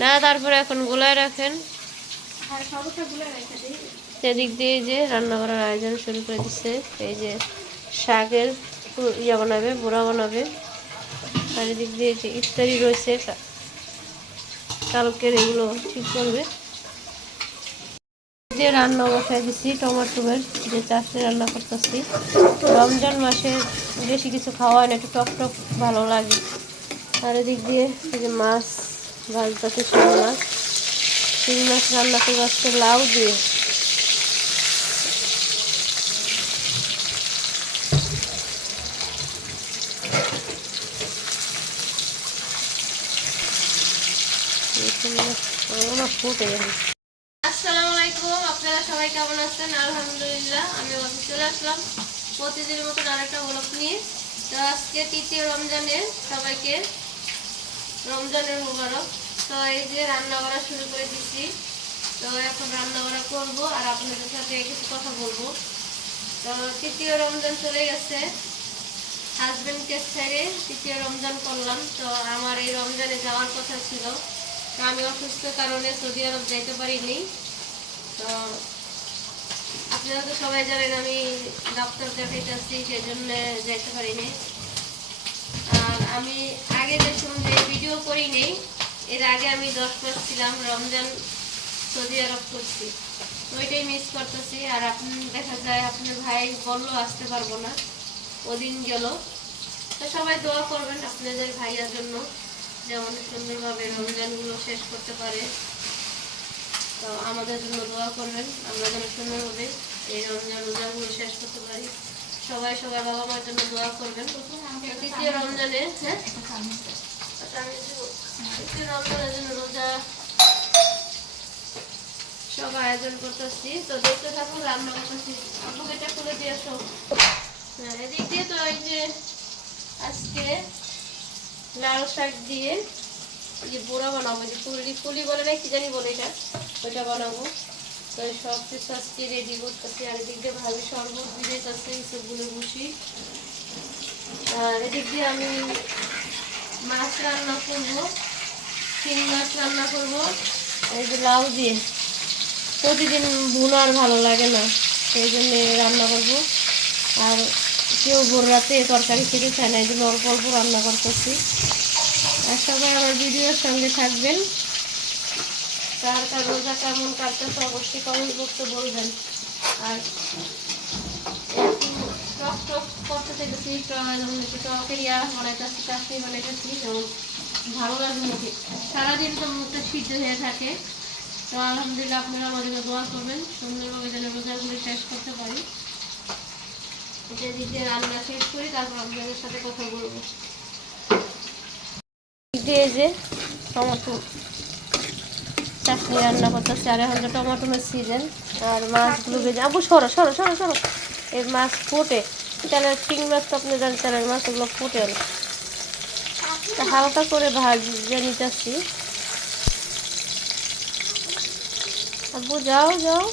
না, তারপরে এখন গোলায় রাখেন। সেদিক দিয়ে যে রান্না করার আয়োজন শুরু করে দিচ্ছে এই যে শাকের ইয়া বানাবে, বোড়া বানাবে। আর এদিক দিয়ে যে ইফতারি রয়েছে কালকের এগুলো ঠিক করবে। যে রান্না বসাই দিচ্ছি টমাটোমের যে চাষে রান্না করতেছি। রমজান মাসে বেশি কিছু খাওয়া না, একটু টক টক ভালো লাগে। আর এদিক দিয়ে যে মাছ ভাজতেছে শিং মাছ। শিং মাছ রান্না করে আসছে লাউ দিয়ে। ফুটে গেছে। সবাই কেমন আছেন? আলহামদুলিল্লাহ, আমি অফিস চলে আসলাম। প্রতিদিনের মতো আরেকটা ব্লগ নিয়ে। তো আজকে তৃতীয় রমজানের, সবাইকে রমজানের মুবারক। তো এই যে রান্না করা শুরু করে দিচ্ছি তো এখন রান্না করা করব আর আপনাদের সাথে কিছু কথা বলব। তো তৃতীয় রমজান চলে গেছে। হাজবেন্ডকে ছেড়ে তৃতীয় রমজান করলাম। তো আমার এই রমজানে যাওয়ার কথা ছিল। তো আমি অসুস্থ কারণে সৌদি আরব যাইতে পারিনি। তো আপনারা তো সবাই জানেন আমি ডাক্তার দেখাইতেছি সেই জন্য যাইতে পারিনি। আর আমি আগে যে সময় ভিডিও করি নেই, এর আগে আমি দশ মাস ছিলাম রমজান সৌদি আরব করছি। ওইটাই মিস করতেছি, আর আপনি দেখা যায় আপনার ভাই বলল, আসতে পারব না। ওদিন গেল। তো সবাই দোয়া করবেন আপনাদের ভাইয়ার জন্য যেমন সুন্দরভাবে রমজানগুলো শেষ করতে পারে। আমাদের জন্য দোয়া করবেন, আমরা যেন সুন্দরভাবে এই রমজান রোজাগুলো শেষ করতে পারি। সবাই সবাই বাবা মার জন্য দোয়া করবেন। তৃতীয় রমজানে হ্যাঁ? সব আয়োজন করতেছি। তো দেখতে থাকুন, রান্না করতেছি। আপুকে এটা খুলে দিয়ে হ্যাঁ এদিক দিয়ে তো এই যে আজকে লাল শাক দিয়ে যে বড়া বানাবো যে পুলি পুলি বলে না কি জানি বলে এটা। ওইটা বানাবো। তো সব কিছু আজকে রেডি করতেছি। আর এদিক দিয়ে ভাবি শরবত দিয়ে আছে সবগুলো বসি আর এদিক দিয়ে আমি মাছ রান্না করব। শিং মাছ রান্না করব। এই যে লাউ দিয়ে। প্রতিদিন ভুনো আর ভালো লাগে না। সেই জন্যে রান্না করব। আর কেউ ভোর রাতে তরকারি খেতে চায় না। এই জন্য অল্প অল্প রান্না করতেছি। আর সবাই আমার ভিডিওর সঙ্গে থাকবেন। কার কার রোজা কেমন কাটতেছে, অবশ্যই কমেন্ট বক্সে বলবেন। আর টক টক করতে চাইতেছি যেমন একটু টকের ইয়া বানাইতেছি, চাটনি বানাইতেছি যেমন ভালো লাগে মুখে। সারাদিন তো মুখটা সিদ্ধ হয়ে থাকে। তো আলহামদুলিল্লাহ আপনারা আমাদের দোয়া করবেন, সুন্দরভাবে যেন রোজাগুলি শেষ করতে পারি। এটা দিকে রান্না শেষ করি, তারপর আপনাদের সাথে কথা বলব। দিয়ে যে টমেটো চাটনি রান্না করতেছি, আর এখন তো টমেটোর সিজন, আর মাছগুলো ভেজে আবু, সরো সরো সরো সরো। এই মাছ ফুটে। তেলের চিং মাছ তো আপনি জানেন তেলের মাছ ওগুলো ফুটে না। হালকা করে ভাজিয়ে নিতেছি। আব্বু যাও যাও।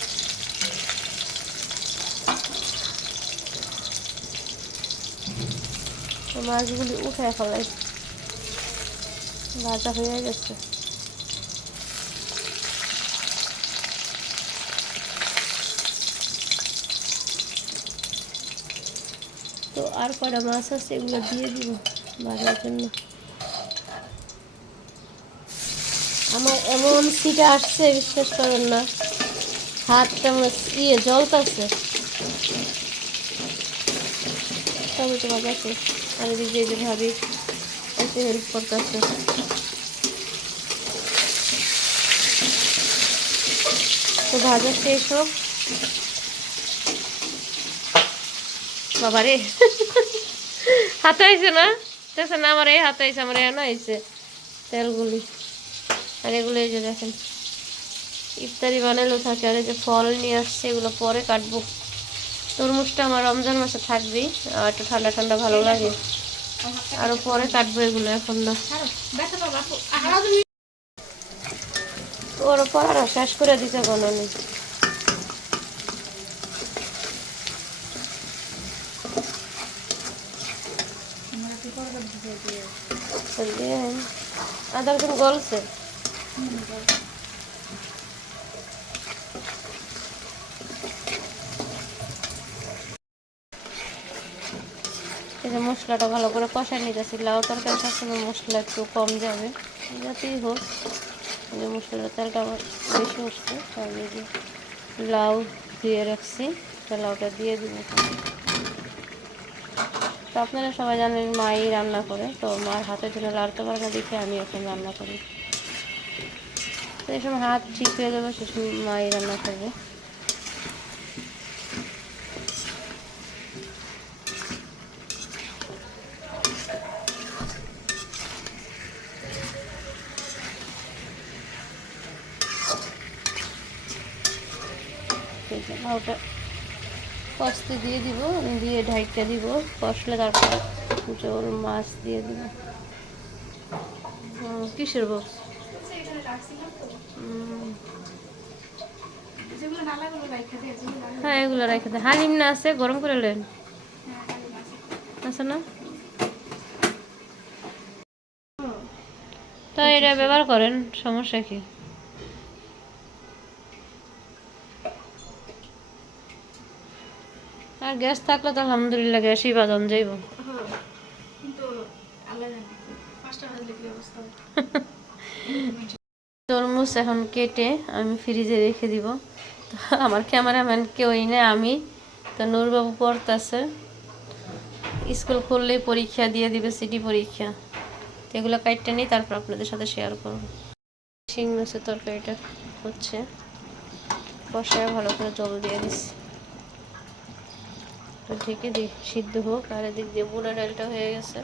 মাছগুলি উঠে ফেলাই ভাজা হয়ে গেছে। তো আর কটা মাছ আছে এগুলো দিয়ে দিব ভাজার জন্য। আমার এমন সিটা আসছে, বিশ্বাস করেন না। হাতটা ইয়ে জ্বলতেছে। টমেটো ভাজাছে আর এদিকে এই যে ভাবি হেল্প করতেছে। তো ভাজা শেষ হোক। বাবা রে হাতে আইছে না? দেখছেন না আমার এই হাতে আইছে, আমার এনে আইছে তেলগুলি। আর এগুলো এই যে দেখেন, ইফতারি বানালেও থাকে, আর এই যে ফল নিয়ে আসছে, এগুলো পরে কাটবো। তরমুজটা আমার রমজান মাসে থাকবেই, আর একটু ঠান্ডা ঠান্ডা ভালো লাগে। আরও পরে কাটবো এগুলো এখন না। ওর পড়াটা শেষ করে দিতে কোনো নেই গলছে মশলাটা ভালো করে কষায় নিতেছি। লাউ তরকারি সবসময় মশলা একটু কম যাবে। যাতেই হোক যে মশলার তেলটা আমার বেশি উঠছে, তাহলে লাউ দিয়ে রাখছি। তো লাউটা দিয়ে দিব। তো আপনারা সবাই জানেন মাই রান্না করে, তো মার হাতের জন্য লাড়তে পারে না দেখে আমি এখন রান্না করি। তো এই হাত ঠিক হয়ে যাবে সে সময় মাই রান্না করবে। লাউটা কষতে দিয়ে দিব। দিয়ে ঢাইটা দিব, কষলে তারপরে জল, মাছ দিয়ে দিব। কিসের বক্স হ্যাঁ এগুলো রেখে দেয় হালিম না আছে, গরম করে লেন। আছে না? তো এটা ব্যবহার করেন, সমস্যা কি? আর গ্যাস থাকলে তো আলহামদুলিল্লাহ গ্যাসই বাদন যাইব। তরমুজ এখন কেটে আমি ফ্রিজে রেখে দিব। তো আমার ক্যামেরাম্যান কেউই নেই আমি। তো নূরবাবু পড়তেছে। স্কুল খুললেই পরীক্ষা দিয়ে দিবে সিটি পরীক্ষা। তো এগুলো কাটতে নেই তারপর আপনাদের সাথে শেয়ার করব। শিং মাছের তরকারিটা হচ্ছে। কষায় ভালো করে জল দিয়ে দিচ্ছি তো ঢেকে দিই সিদ্ধ হোক। আর এদিক দিয়ে বুড়া ডালটা হয়ে গেছে।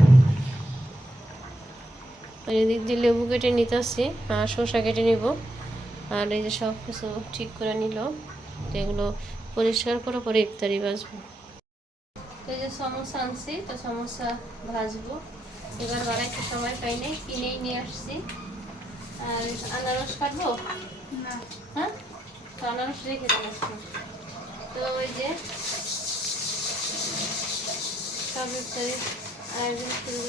আর এদিক দিয়ে লেবু কেটে নিতেছি আর শসা কেটে নিব। আর এই যে সব কিছু ঠিক করে নিল। এগুলো পরিষ্কার করে পরে ইফতারি বাজবো। এই যে সমোসা আনছি তো সমোসা ভাজবো। এবার বাড়াইতে সময় পাই নাই কিনেই নিয়ে আসছি। আর আনারস কাটবো হ্যাঁ? তো আনারস রেখে আজকে। তো ওই যে সব ইফতারির আয়োজন শুরু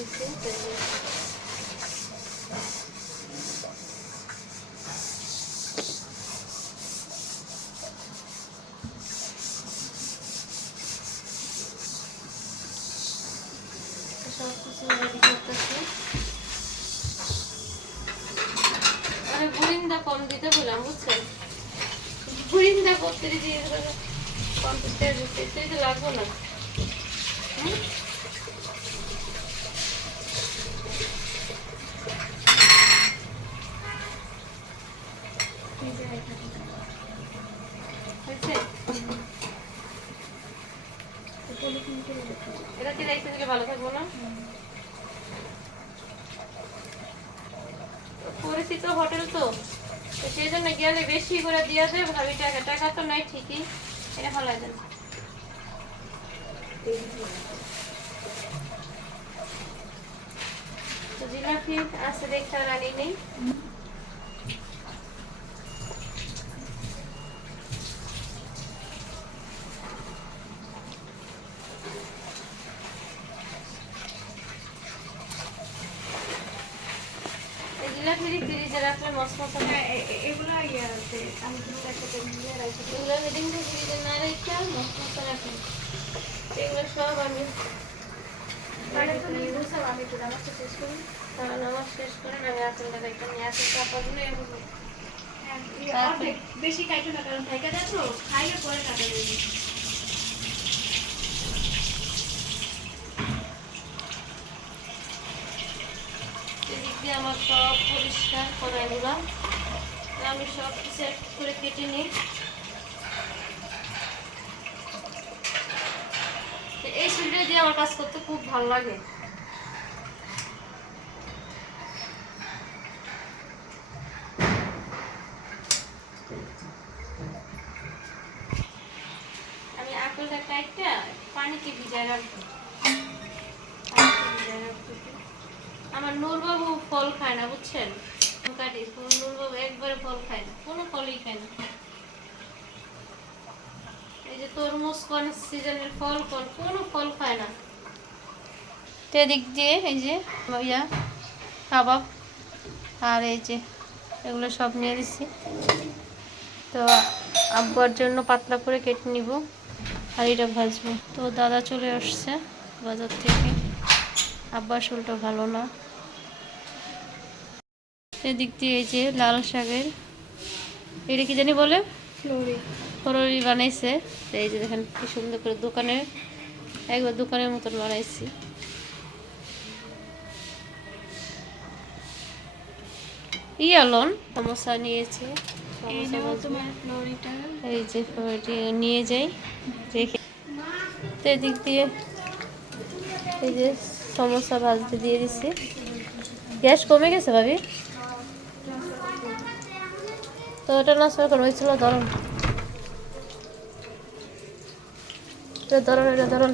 করছি আরে বুরিন্দা কম বললাম বুঝছেন বুরিন্দা করতে দিয়ে কম দিতে দিতে তো লাগবো না? এটা কি দিলে ভালো থাকব না পরিচিত হোটেল তো সেই জন্য গেলে বেশি করে দিয়ে দেয় ভাবি টাকা টাকা তো নাই ঠিকই এটা ভালো লাগে না তো জিলাপি আছে দেখতে আর আনি নেই এই জিলাপি ফ্রিজে রাখলে মশ মশা এগুলো ইয়ে আছে আমি কিন্তু একসাথে নিয়ে রাখি এগুলো রিডিং ফ্রিজে না রেখে মশ মশা রাখেন এগুলো সব আমি আমি একটু নামাজটা শেষ করি। খাওয়া নামাজ শেষ করে আমি আসল একটা নিয়ে আসি চাপাগুলো এগুলো হ্যাঁ, অর্ধেক বেশি কাটো না কারণ থেকে দেয় খাইলে পরে কাটা দেবে এদিক দিয়ে আমার সব পরিষ্কার করা এগুলো আমি সব কিছু করে কেটে নিই। এই সিলটা দিয়ে আমার কাজ করতে খুব ভালো লাগে। আমি আপেলটা কাটটা পানিতে ভিজায় রাখব। আমার নুরবাবু ফল খায় না, বুঝছেন? কাটি নূরবাবু একবারে ফল খায় না, কোনো ফলই খায় না। এই যে কাবাব আর এই যে এগুলো সব নিয়ে দিচ্ছি তো আব্বার জন্য পাতলা করে কেটে নিব আর এটা ভাজবো। তো দাদা চলে আসছে বাজার থেকে। আব্বার শরীরটা ভালো না। এদিক দিয়ে এই যে লাল শাকের, এটা কি জানি বলে? ফ্লোরে। ফররি বানাইছে। এই যে দেখেন কি সুন্দর করে দোকানে একবার দোকানের মতন বানাইছি। ইয়ালন সমস্যা নিয়েছে এই যে ফ্লোরিটি নিয়ে যাই রেখে তো এদিক দিয়ে এই যে সমস্যা ভাজতে দিয়ে দিচ্ছি গ্যাস কমে গেছে ভাবি? তো ওটা না সরকার করব ছিল ধরুন এটা ধরুন এটা ধরুন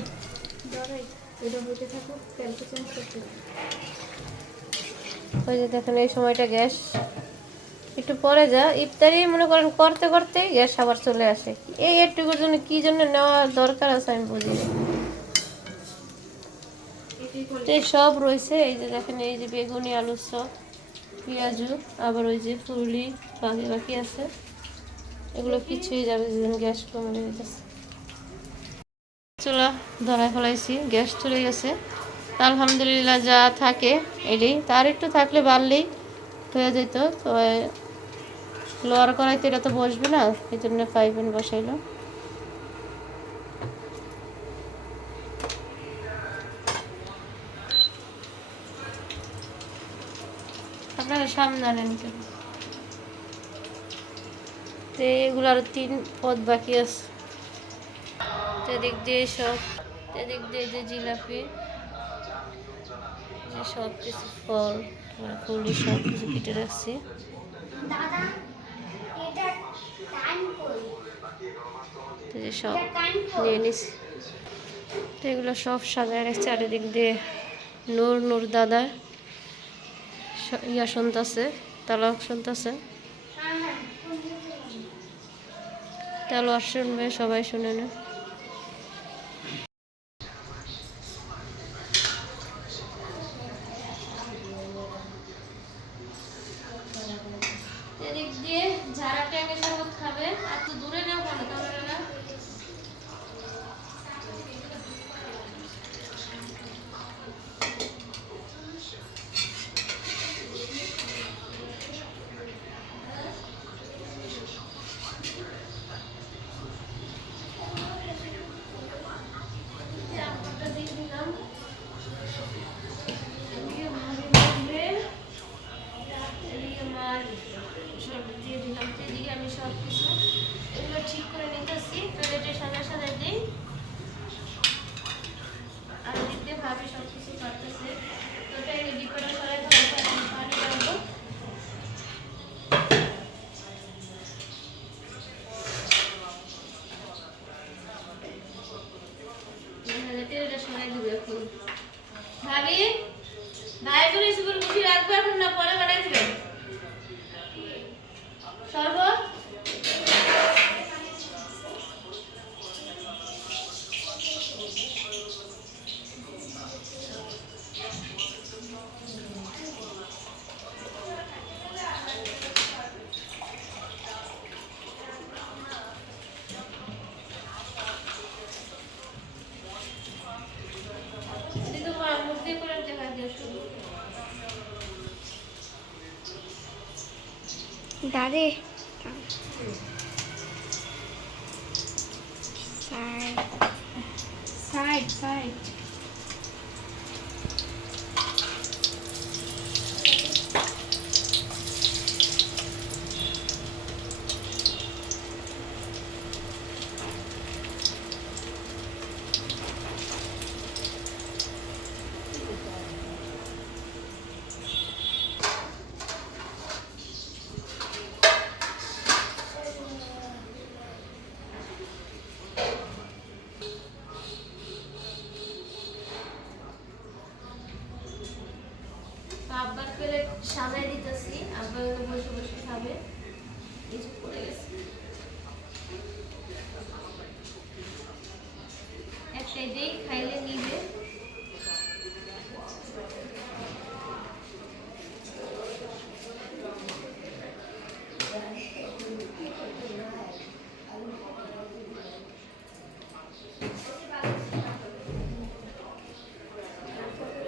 ওই যে দেখেন, এই সময়টা গ্যাস। একটু পরে যা, ইফতারি মনে করেন করতে করতে গ্যাস আবার চলে আসে। এই একটুকুর জন্য কি জন্য নেওয়া দরকার আছে আমি বুঝি এই সব রয়েছে, এই যে দেখেন, এই যে বেগুনি, আলুর সব পেঁয়াজু, আবার ওই যে ফুলি বাকি বাকি আছে। এগুলো কিছুই যাবে যেদিন গ্যাস কমে যেতেছে চুলা ধরায় ফেলাইছি, গ্যাস চলে গেছে। আলহামদুলিল্লাহ যা থাকে এটাই তার একটু থাকলে বাড়লেই হয়ে যেত তো লোয়ার করাইতে এটা তো বসবে না এই জন্য পাইপেন বসাইলো। আপনারা সামনে আনেন কেন? তো এগুলো আরও তিন পদ বাকি আছে। তো এদিক দিয়ে সব এদিক দিয়ে যে জিলাপি যে সব কিছু ফল তারপরে ফুলি সব কিছু কেটে রাখছি। যে সব নিয়ে নিছি। তো এগুলো সব সাজায় রাখছে আর এদিক দিয়ে নূর নূর দাদা ইয়া শুনতেছে তালাক শুনতেছে। তালোয়ার শুনবে সবাই শুনে না এদিক দিয়ে ঝাড়া ট্যাঙ্গে শরবত খাবে আর তো দূরে না ভালো তাহলে না চাপাটা দিয়ে দিলাম এদিকে ভাবি বলবে এদিকে মার সব দিয়ে দিলাম তো এদিকে আমি সব কিছু এগুলো ঠিক করে নিতেছি প্লেটে সাজা সাজা দিই আর এদিক দিয়ে ভাবি সব কিছু কাটতেছে তো ওটা রেডি করে সবাই ভালো করে আমি পানি রাখব তেলটা সরাই দিবে এখন ভাবি ভাই করে দাদে সাইড সাইড সাইড আব্বার প্লেট সাজাই দিতেছি আব্বা ওখানে বসে বসে খাবে কিছু পড়ে গেছে একটাই দেই খাইলে নিবে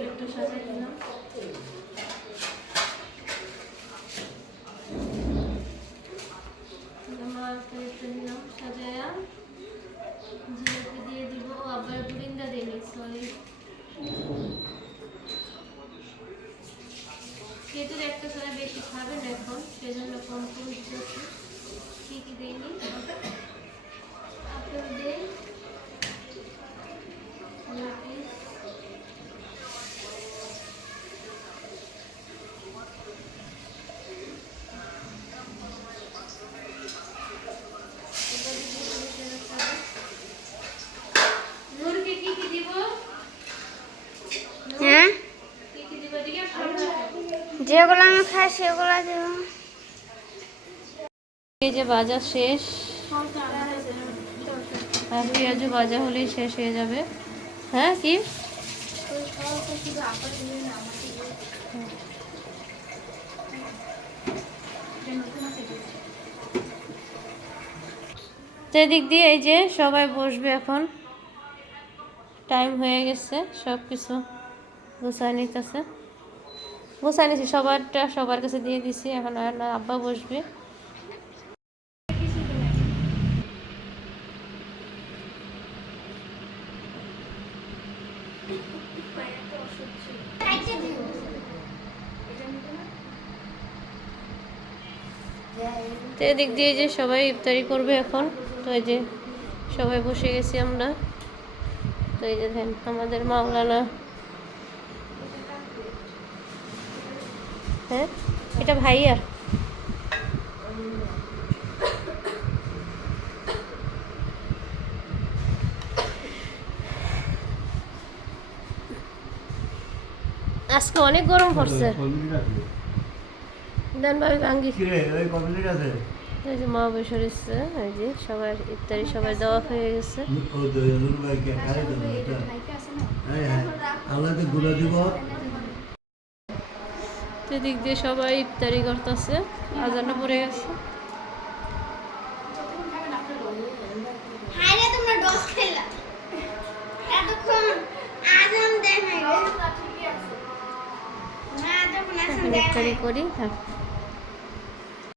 একটু সাজাই দিলাম আমার প্লেটটা দিলাম সাজায়া জিলাপি দিয়ে দিব ও আবার বুরিন্দা দিইনি সরি কেতুর একটা করে বেশি খাবেন এখন সেজন্য কম কম দিতেছি কি কি দিইনি আপেল দিই জিলাপি এবার দিব সরিষার খাবার। নূরকে কি কি দিব নূর, হ্যাঁ কি কি দিব দিকে সামনে যেগুলো আমি খাই, সেগুলো দেব। এই যে বাজার শেষ। পেঁয়াজও ভাজা হলেই শেষ হয়ে যাবে। হ্যাঁ কি? তো এদিক দিয়ে এই যে সবাই বসবে এখন। টাইম হয়ে গেছে সব কিছু গুছাই নিতেছে। গুছাই নিছি সবারটা সবার কাছে দিয়ে দিছি, এখন আব্বা বসবে। তো এদিক দিয়ে যে সবাই ইফতারি করবে এখন, তো এই যে সবাই বসে গেছি আমরা। তো এই যে দেখেন, আমাদের মাওলানা হ্যাঁ? এটা ভাইয়ার আজকে অনেক গরম পড়ছে। দেন ভাবি ভাঙ্গি। ওই এই যে মা বসে রয়েছে এই যে সবার ইফতারি সবার দেওয়া হয়ে গেছে। হ্যাঁ আল্লাহ তো গুলো দিব। তো এদিক দিয়ে সবাই ইফতারি করতেছে আজানো পড়ে গেছে। ইফতারি করি হ্যাঁ